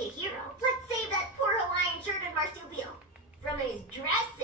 be a hero. Let's save that poor Hawaiian shirt and marsupial. From his dress